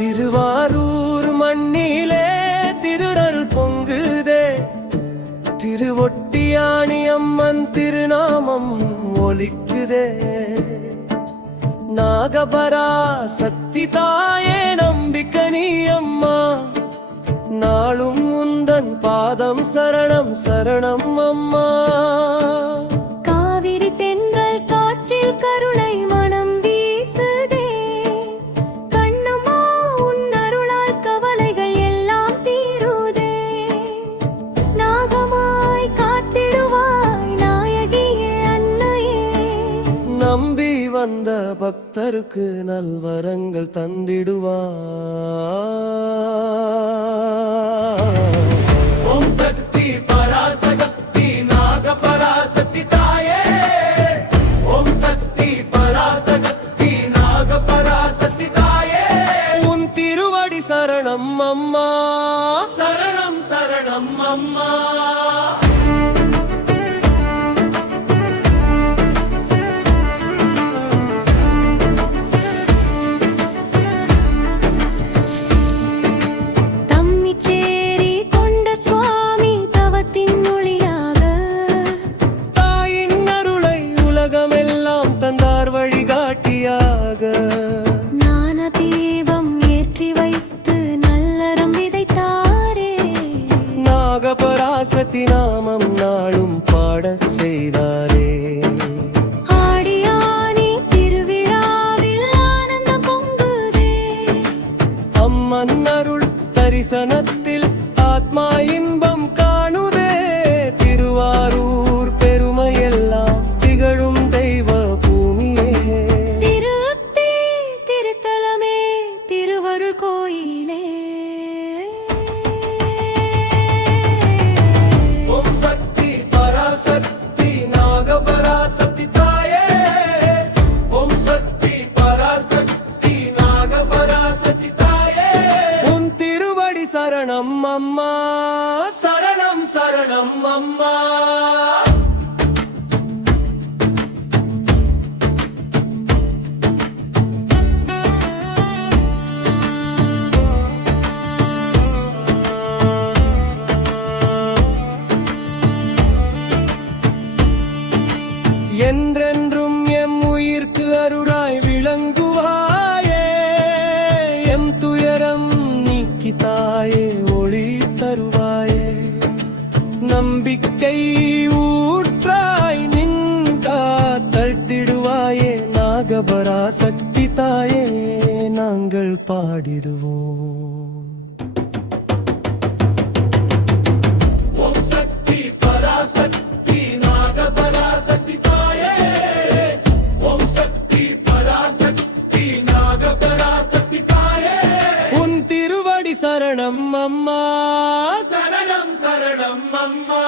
திருவாரூர் மண்ணிலே திருநருள் பொங்குதே, திருவொட்டியாணி அம்மன் திருநாமம் ஒலிக்குதே. நாகபரா சக்தி தாயே நம்பிக்கை நீ அம்மா, நாளும் உந்தன் பாதம் சரணம் சரணம் அம்மா. காவிரி தென்றல் காற்றில் கருணை மனம் வீசுதே, கண்ணம்மா உன் அருளால் கவலைகள் எல்லாம் தீருதே. நாகமாய் காத்திடுவாய் நாயகியே அன்னையே, நம்பி வந்த பக்தருக்கு நல்வரங்கள் தந்திடுவார். ஓம் சக்தி பராசக்தி நாகபராசக்தி தாயே, ஓம் சக்தி பராசக்தி நாகபராசக்தி தாயே. உன் திருவடி சரணம் அம்மா, சரணம் சரணம் அம்மா. தந்தார் வழிகாட்டியாக, ஞான தீபம் ஏற்றி வைத்து நல்லறம் விதைத்தாரே. நாகபராசக்தி நாமம் நாளும் பாடச் செய்தாரே. ஆடியானி திருவிழாவில் ஆனந்தம் பொங்குதே, அம்மன் அருள் தரிசனத்தில் ஆத்மா இன்பம் காணுதே. திருவாரூர் பெருமையெல்லாம் திகழும் தெய்வ கோயிலே. ஓம் சக்தி பராசக்தி நாகபராசக்தி தாயே, ஓம் சக்தி பராசக்தி நாகபராசக்தி தாயே. உன் திருவடி சரணம் அம்மா, சரணம் சரணம் அம்மா. என்றென்றும் எம் உயிர்க்கு அருளாய் விளங்குவாயே. எம் துயரம் நீக்கி தாயே ஒளி தருவாயே. நம்பிக்கை ஊற்றாய் நின்றா தட்டிடுவாயே. நாகபராசக்தி தாயே நாங்கள் பாடிடுவோம். ஓம் சக்தி பராசக்தி நாகபராசக்தி தாயே, ஓம் சக்தி பராசக்தி நாகபராசக்தி தாயே. உன் திருவடி சரணம் அம்மா, சரணம் சரணம் அம்மா.